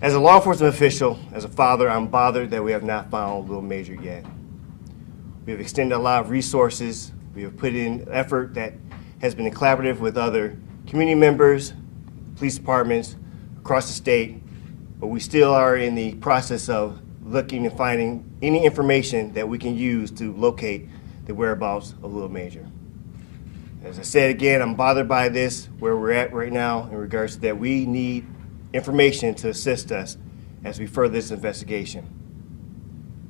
As a law enforcement official, as a father, I'm bothered that we have not found Little Major yet. We have extended a lot of resources. We have put in effort that has been collaborative with other community members, police departments across the state, but we still are in the process of looking and finding any information that we can use to locate the whereabouts of Little Major. As I said again, I'm bothered by this, where we're at right now in regards to that we need information to assist us as we further this investigation.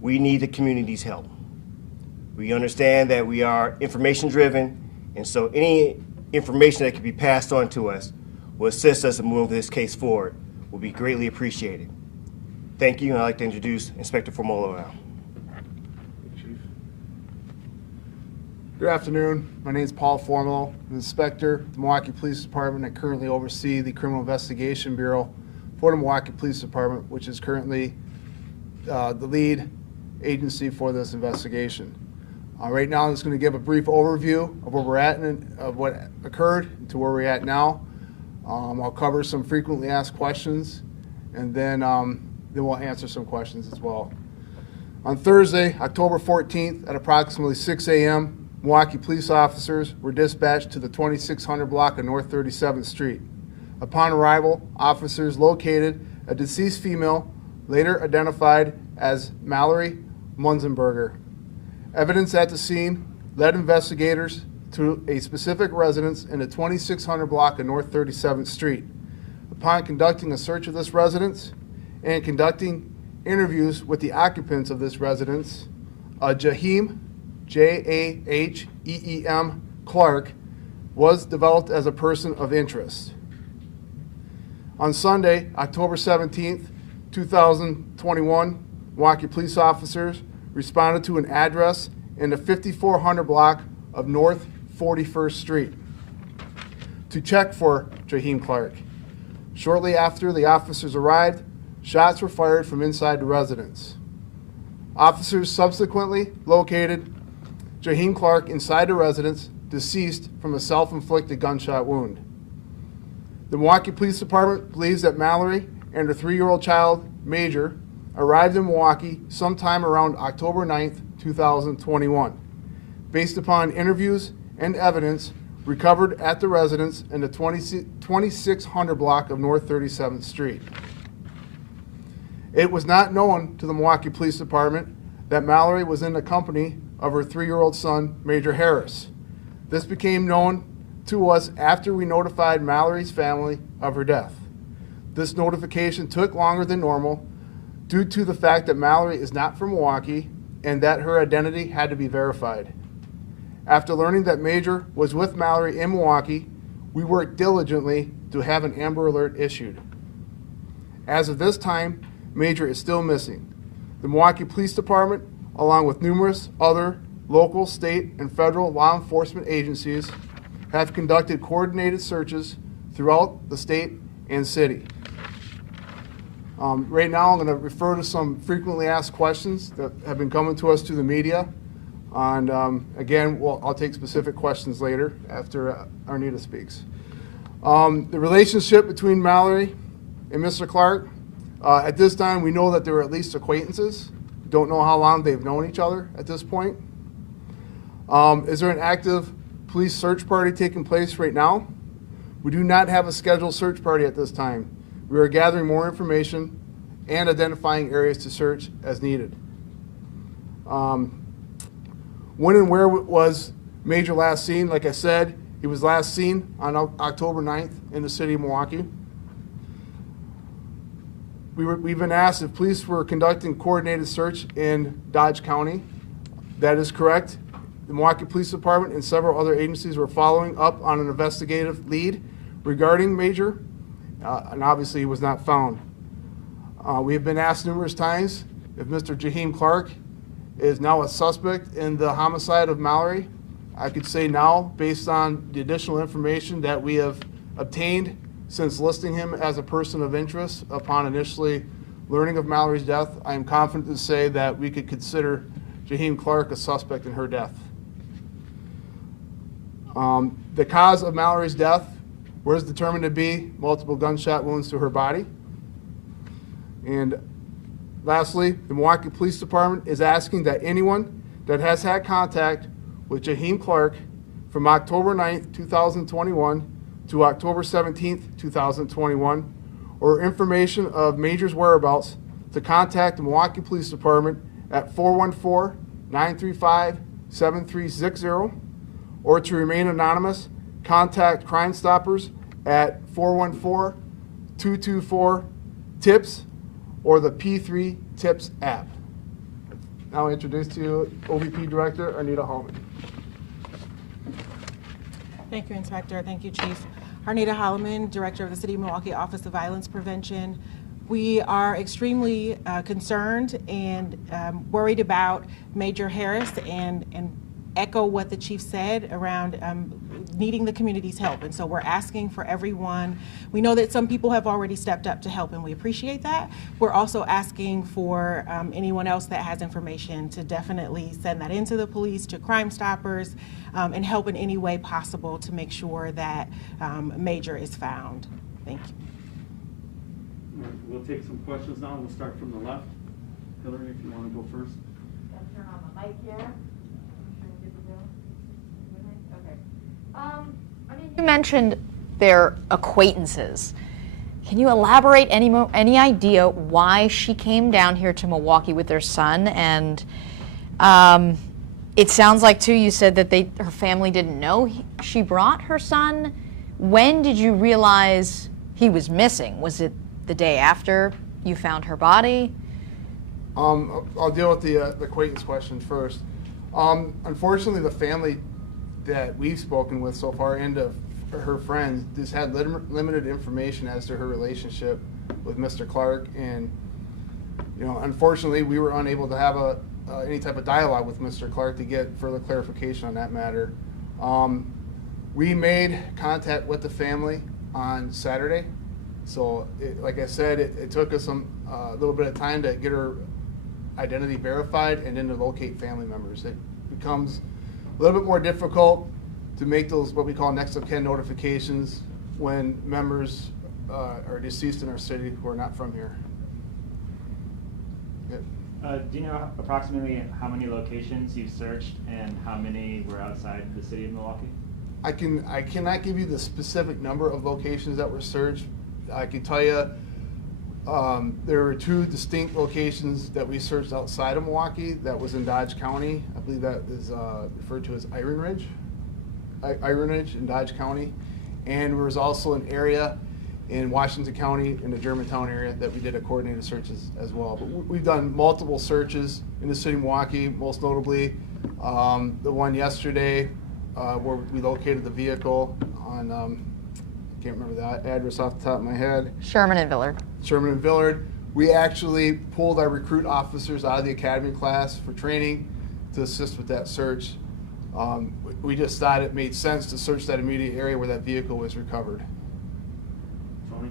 We need the community's help. We understand that we are information driven, and so any information that can be passed on to us will assist us in moving this case forward will be greatly appreciated. Thank you, and I'd like to introduce Inspector Formolo now. Good afternoon. My name is Paul Formolo, I'm Inspector of the Milwaukee Police Department. I currently oversee the Criminal Investigation Bureau for the Milwaukee Police Department, which is currently the lead agency for this investigation. Right now, I'm just going to give a brief overview of where we're at and of what occurred to where we're at now. I'll cover some frequently asked questions, and then we'll answer some questions as well. On Thursday, October 14th, at approximately 6 a.m., Milwaukee police officers were dispatched to the 2600 block of North 37th Street. Upon arrival, officers located a deceased female, later identified as Mallory Munzenberger. Evidence at the scene led investigators to a specific residence in the 2600 block of North 37th Street. Upon conducting a search of this residence and conducting interviews with the occupants of this residence, Jaheem, Jaheem Clark, was developed as a person of interest. On Sunday, October 17th, 2021, Milwaukee police officers responded to an address in the 5400 block of North 41st Street to check for Jaheem Clark. Shortly after the officers arrived, shots were fired from inside the residence. Officers subsequently located Jaheem Clark inside the residence, deceased from a self-inflicted gunshot wound. The Milwaukee Police Department believes that Mallory and her 3-year-old child, Major, arrived in Milwaukee sometime around October 9th, 2021, based upon interviews and evidence recovered at the residence in the 2600 block of North 37th Street. It was not known to the Milwaukee Police Department that Mallory was in the company of her 3-year-old son, Major Harris. This became known to us after we notified Mallory's family of her death. This notification took longer than normal due to the fact that Mallory is not from Milwaukee and that her identity had to be verified. After learning that Major was with Mallory in Milwaukee, we worked diligently to have an Amber Alert issued. As of this time, Major is still missing. The Milwaukee Police Department, along with numerous other local, state, and federal law enforcement agencies, have conducted coordinated searches throughout the state and city. Right now, I'm going to refer to some frequently asked questions that have been coming to us through the media. And again, I'll take specific questions later after Arnita speaks. The relationship between Mallory and Mr. Clark, at this time, we know that they were at least acquaintances. Don't know how long they've known each other at this point. Is there an active police search party taking place right now? We do not have a scheduled search party at this time. We are gathering more information and identifying areas to search as needed. When and where was Major last seen? Like I said, he was last seen on October 9th in the city of Milwaukee. We've been asked if police were conducting coordinated search in Dodge County. That is correct. The Milwaukee Police Department and several other agencies were following up on an investigative lead regarding Major, and obviously he was not found. We have been asked numerous times if Mr. Jaheem Clark is now a suspect in the homicide of Mallory. I could say now, based on the additional information that we have obtained since listing him as a person of interest upon initially learning of Mallory's death, I am confident to say that we could consider Jaheem Clark a suspect in her death. The cause of Mallory's death was determined to be multiple gunshot wounds to her body. And lastly, the Milwaukee Police Department is asking that anyone that has had contact with Jaheim Clark from October 9th, 2021 to October 17th, 2021, or information of Major's whereabouts to contact the Milwaukee Police Department at 414-935-7360, or to remain anonymous, contact Crime Stoppers at 414-224-TIPS or the P3 TIPS app. Now I introduce to you OVP Director Arnita Hallman. Thank you, Inspector. Thank you, Chief. Arnita Holloman, Director of the City of Milwaukee Office of Violence Prevention. We are extremely concerned and worried about Major Harris and echo what the Chief said around needing the community's help. And so we're asking for everyone. We know that some people have already stepped up to help, and we appreciate that. We're also asking for anyone else that has information to definitely send that into the police, to Crime Stoppers, and help in any way possible to make sure that Major is found. Thank you. All right, we'll take some questions now. We'll start from the left. Hillary, if you want to go first. Gotta turn on the mic here. I'm sure we're good to go. Okay. You mentioned their acquaintances. Can you elaborate any idea why she came down here to Milwaukee with their son? And it sounds like too you said that her family didn't know she brought her son. When did you realize he was missing? Was it the day after you found her body? I'll deal with the acquaintance question first. Unfortunately, the family that we've spoken with so far and of her friends just had limited information as to her relationship with Mr. Clark, and unfortunately, we were unable to have any type of dialogue with Mr. Clark to get further clarification on that matter. We made contact with the family on Saturday, so like I said, it took us a little bit of time to get her identity verified and then to locate family members. It becomes a little bit more difficult to make those what we call next of kin notifications when members are deceased in our city who are not from here. Yep. Do you know approximately how many locations you've searched and how many were outside the city of Milwaukee? I cannot give you the specific number of locations that were searched. I can tell you there were 2 distinct locations that we searched outside of Milwaukee. That was in Dodge County. I believe that is referred to as Iron Ridge in Dodge County. And there was also an area in Washington County in the Germantown area that we did a coordinated searches as well. But we've done multiple searches in the city of Milwaukee, most notably the one yesterday where we located the vehicle on, I can't remember that address off the top of my head. Sherman and Villard. Sherman and Villard. We actually pulled our recruit officers out of the academy class for training to assist with that search. We just thought it made sense to search that immediate area where that vehicle was recovered. Tony?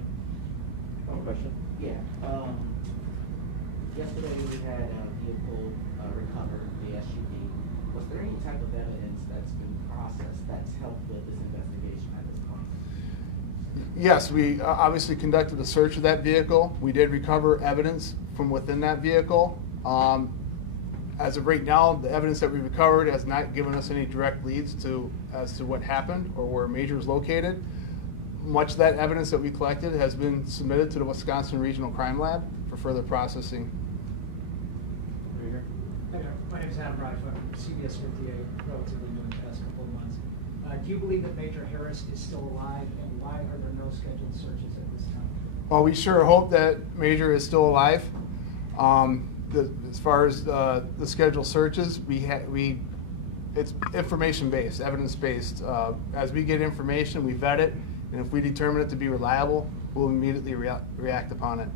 Question? Yeah. Yesterday we had a vehicle recovered, the SUV. Was there any type of evidence that's been processed that's helped with this investigation at this point? Yes, we obviously conducted a search of that vehicle. We did recover evidence from within that vehicle. As of right now, the evidence that we recovered has not given us any direct leads as to what happened or where Major is located. Much of that evidence that we collected has been submitted to the Wisconsin Regional Crime Lab for further processing. Over here. Hi there. My name is Adam Reif. I'm from CBS 58, relatively new in the past couple of months. Do you believe that Major Harris is still alive, and why are there no scheduled searches at this time? Well, we sure hope that Major is still alive. As far as the scheduled searches, it's information-based, evidence-based. As we get information, we vet it, and if we determine it to be reliable, we'll immediately react upon it.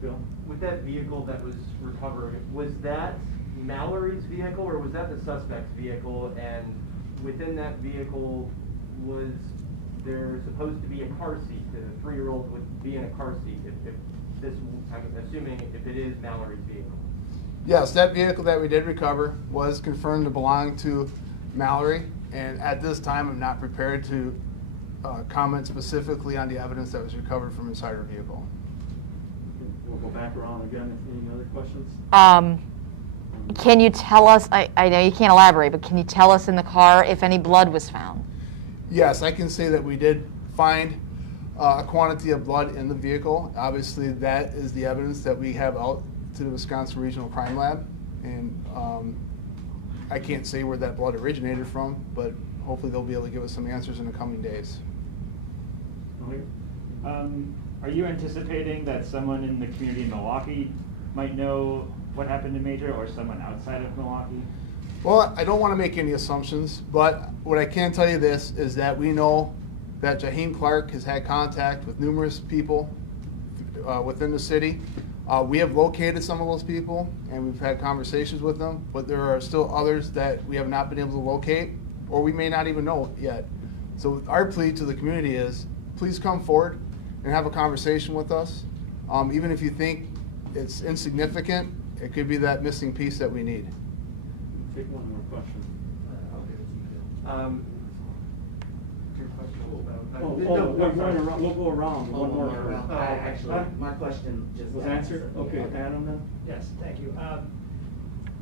Bill? With that vehicle that was recovered, was that Mallory's vehicle or was that the suspect's vehicle? And within that vehicle, was there supposed to be a car seat? The 3-year-old would be in a car seat if this, I'm assuming, if it is Mallory's vehicle. Yes, that vehicle that we did recover was confirmed to belong to Mallory, and at this time, I'm not prepared to comment specifically on the evidence that was recovered from inside her vehicle. We'll back around again if any other questions. Can you tell us, I know you can't elaborate, but can you tell us in the car if any blood was found? Yes, I can say that we did find a quantity of blood in the vehicle. Obviously, that is the evidence that we have out to the Wisconsin Regional Crime Lab. And I can't say where that blood originated from, but hopefully they'll be able to give us some answers in the coming days. Okay. Are you anticipating that someone in the community in Milwaukee might know what happened to Major, or someone outside of Milwaukee? Well, I don't want to make any assumptions, but what I can tell you this is that we know that Jaheim Clark has had contact with numerous people within the city. We have located some of those people and we've had conversations with them, but there are still others that we have not been able to locate, or we may not even know yet. So our plea to the community is, please come forward and have a conversation with us. Even if you think it's insignificant, it could be that missing piece that we need. Take one more question. Your question We'll go around. One more. Actually, my question just. Was answered? Okay, Adam then? Yes, thank you.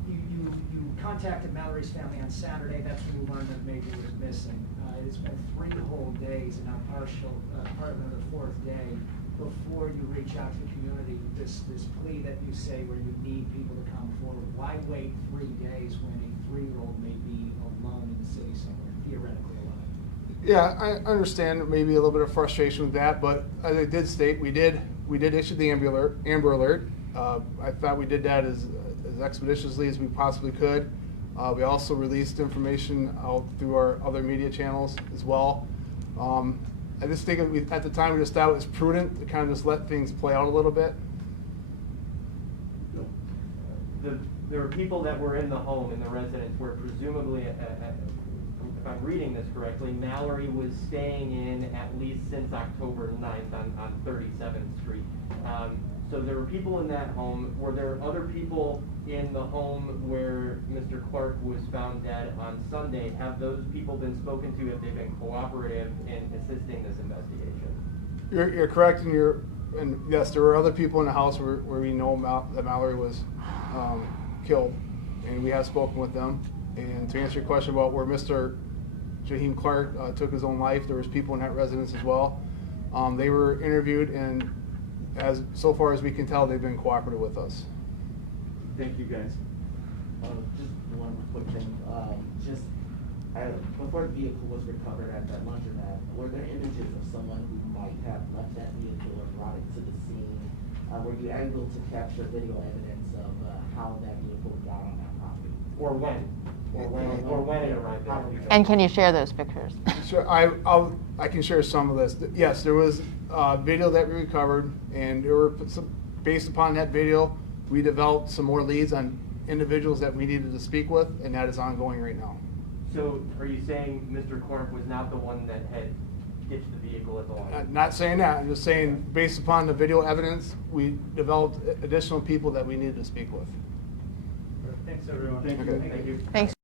You contacted Mallory's family on Saturday. That's when you learned that Major was missing. It's been 3 whole days, and now part of the 4th day before you reach out to the community. This plea that you say where you need people to come forward. Why wait 3 days when a 3-year-old may be alone in the city somewhere, theoretically alone? Yeah, I understand maybe a little bit of frustration with that, but as I did state, we did issue the Amber Alert. I thought we did that as expeditiously as we possibly could. We also released information out through our other media channels as well. I just think at the time we just thought it was prudent to kind of just let things play out a little bit. There were people that were in the home, in the residence, where presumably, if I'm reading this correctly, Mallory was staying in at least since October 9th on 37th Street. So there were people in that home. Were there other people in the home where Mr. Clark was found dead on Sunday? Have those people been spoken to? Have they been cooperative in assisting this investigation? You're correct, and yes, there were other people in the house where we know that Mallory was killed, and we have spoken with them. And to answer your question about where Mr. Jaheim Clark took his own life, there was people in that residence as well. They were interviewed, and so far as we can tell, they've been cooperative with us. Thank you, guys. Just one quick thing. Before the vehicle was recovered at that laundromat, were there images of someone who might have left that vehicle or brought it to the scene? Were you able to capture video evidence of how that vehicle got on that property? Or when? Or when it arrived at? And can you share those pictures? Sure, I can share some of this. Yes, there was video that we recovered, and based upon that video, we developed some more leads on individuals that we needed to speak with, and that is ongoing right now. So are you saying Mr. Corn was not the one that had ditched the vehicle at the lawn? Not saying that, I'm just saying based upon the video evidence, we developed additional people that we needed to speak with. Thanks, everyone. Okay. Thank you. Thanks.